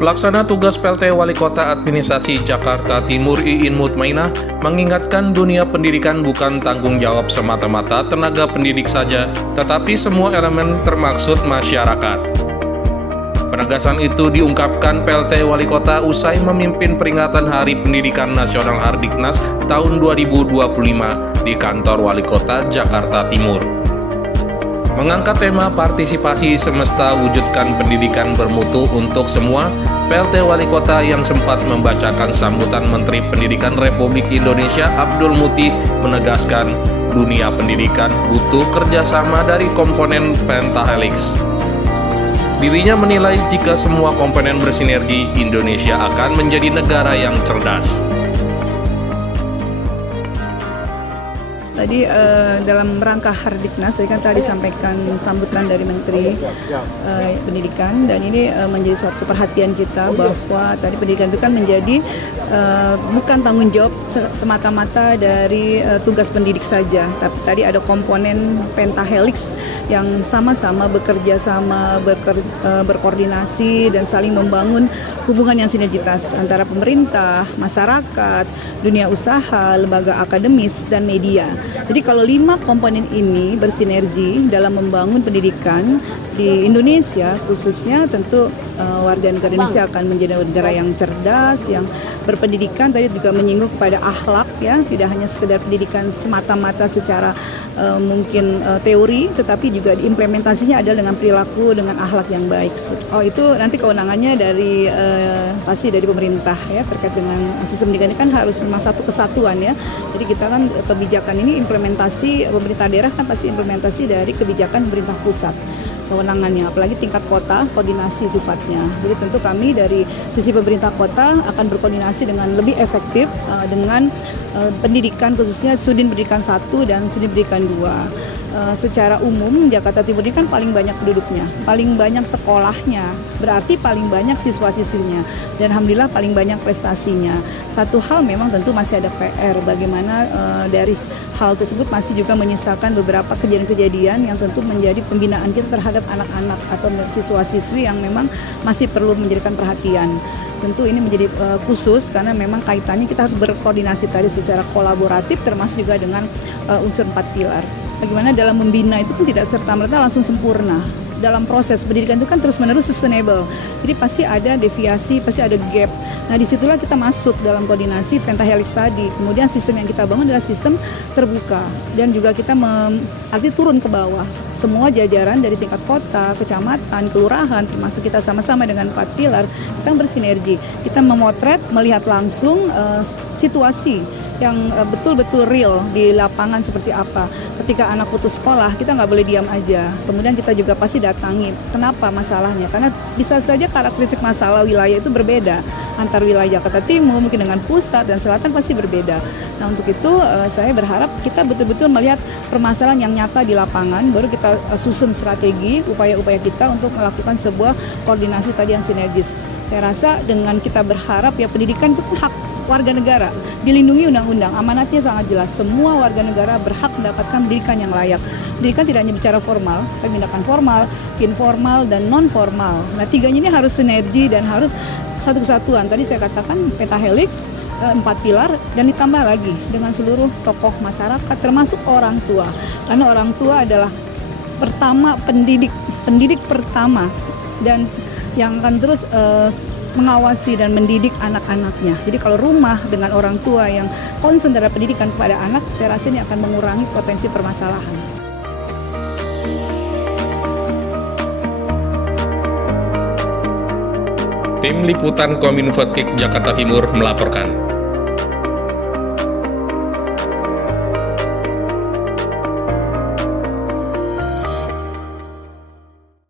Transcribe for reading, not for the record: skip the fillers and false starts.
Pelaksana tugas PLT Wali Kota Administrasi Jakarta Timur Iin Mutmainah mengingatkan dunia pendidikan bukan tanggung jawab semata-mata tenaga pendidik saja, tetapi semua elemen termaksud masyarakat. Penegasan itu diungkapkan PLT Wali Kota usai memimpin peringatan Hari Pendidikan Nasional Hardiknas tahun 2025 di kantor Wali Kota Jakarta Timur. Mengangkat tema partisipasi semesta wujudkan pendidikan bermutu untuk semua, PLT Wali Kota yang sempat membacakan sambutan Menteri Pendidikan Republik Indonesia Abdul Muti menegaskan dunia pendidikan butuh kerjasama dari komponen pentahelix. Dirinya menilai jika semua komponen bersinergi, Indonesia akan menjadi negara yang cerdas. Tadi dalam rangka Hardiknas, tadi kan disampaikan sambutan dari Menteri Pendidikan, dan ini menjadi suatu perhatian kita bahwa tadi pendidikan itu kan menjadi bukan tanggung jawab semata-mata dari tugas pendidik saja, tapi tadi ada komponen pentahelix yang sama-sama bekerja sama, berkoordinasi dan saling membangun hubungan yang sinergitas antara pemerintah, masyarakat, dunia usaha, lembaga akademis, dan media. Jadi kalau 5 komponen ini bersinergi dalam membangun pendidikan di Indonesia, khususnya tentu warga negara Indonesia akan menjadi negara yang cerdas, yang berpendidikan. Tadi juga menyinggung pada akhlak, ya, tidak hanya sekedar pendidikan semata-mata secara mungkin teori, tetapi juga diimplementasinya adalah dengan perilaku, dengan akhlak yang baik. Oh, itu nanti kewenangannya dari pasti dari pemerintah, ya, terkait dengan sistem pendidikan ini kan harus memang satu kesatuan, ya. Jadi kita kan kebijakan ini implementasi pemerintah daerah kan pasti implementasi dari kebijakan pemerintah pusat kewenangannya, apalagi tingkat kota koordinasi sifatnya. Jadi tentu kami dari sisi pemerintah kota akan berkoordinasi dengan lebih efektif dengan pendidikan, khususnya Sudin Pendidikan 1 dan Sudin Pendidikan 2. Secara umum Jakarta Timur ini kan paling banyak penduduknya, paling banyak sekolahnya, berarti paling banyak siswa-siswinya, dan alhamdulillah paling banyak prestasinya. Satu hal memang tentu masih ada PR, bagaimana dari hal tersebut masih juga menyisakan beberapa kejadian-kejadian yang tentu menjadi pembinaan kita terhadap anak-anak atau siswa-siswi yang memang masih perlu menjadikan perhatian. Tentu ini menjadi khusus karena memang kaitannya kita harus berkoordinasi tadi secara kolaboratif, termasuk juga dengan unsur 4 pilar. Bagaimana dalam membina itu pun tidak serta-merta langsung sempurna. Dalam proses pendidikan itu kan terus-menerus sustainable. Jadi pasti ada deviasi, pasti ada gap. Nah, disitulah kita masuk dalam koordinasi pentahelix tadi. Kemudian sistem yang kita bangun adalah sistem terbuka. Dan juga kita arti turun ke bawah. Semua jajaran dari tingkat kota, kecamatan, kelurahan, termasuk kita sama-sama dengan 4 pilar, kita bersinergi. Kita memotret, melihat langsung situasi yang betul-betul real di lapangan seperti apa. Ketika anak putus sekolah, kita nggak boleh diam aja. Kemudian kita juga pasti datangi. Kenapa masalahnya? Karena bisa saja karakteristik masalah wilayah itu berbeda. Antar wilayah Jakarta Timur, mungkin dengan pusat dan selatan pasti berbeda. Nah, untuk itu saya berharap kita betul-betul melihat permasalahan yang nyata di lapangan, baru kita susun strategi, upaya-upaya kita untuk melakukan sebuah koordinasi tadi yang sinergis. Saya rasa dengan kita berharap ya pendidikan itu hak warga negara, dilindungi undang-undang, amanatnya sangat jelas. Semua warga negara berhak mendapatkan pendidikan yang layak. Pendidikan tidak hanya bicara formal, tapi pendidikan formal, informal, dan non-formal. Nah, 3-nya ini harus sinergi dan harus satu kesatuan. Tadi saya katakan pentahelix, 4 pilar, dan ditambah lagi dengan seluruh tokoh masyarakat, termasuk orang tua. Karena orang tua adalah pertama pendidik pertama, dan yang akan terus mengawasi dan mendidik anak-anaknya. Jadi kalau rumah dengan orang tua yang concern terhadap pendidikan kepada anak, saya rasa ini akan mengurangi potensi permasalahan. Tim Liputan Kominfo Jakarta Timur melaporkan.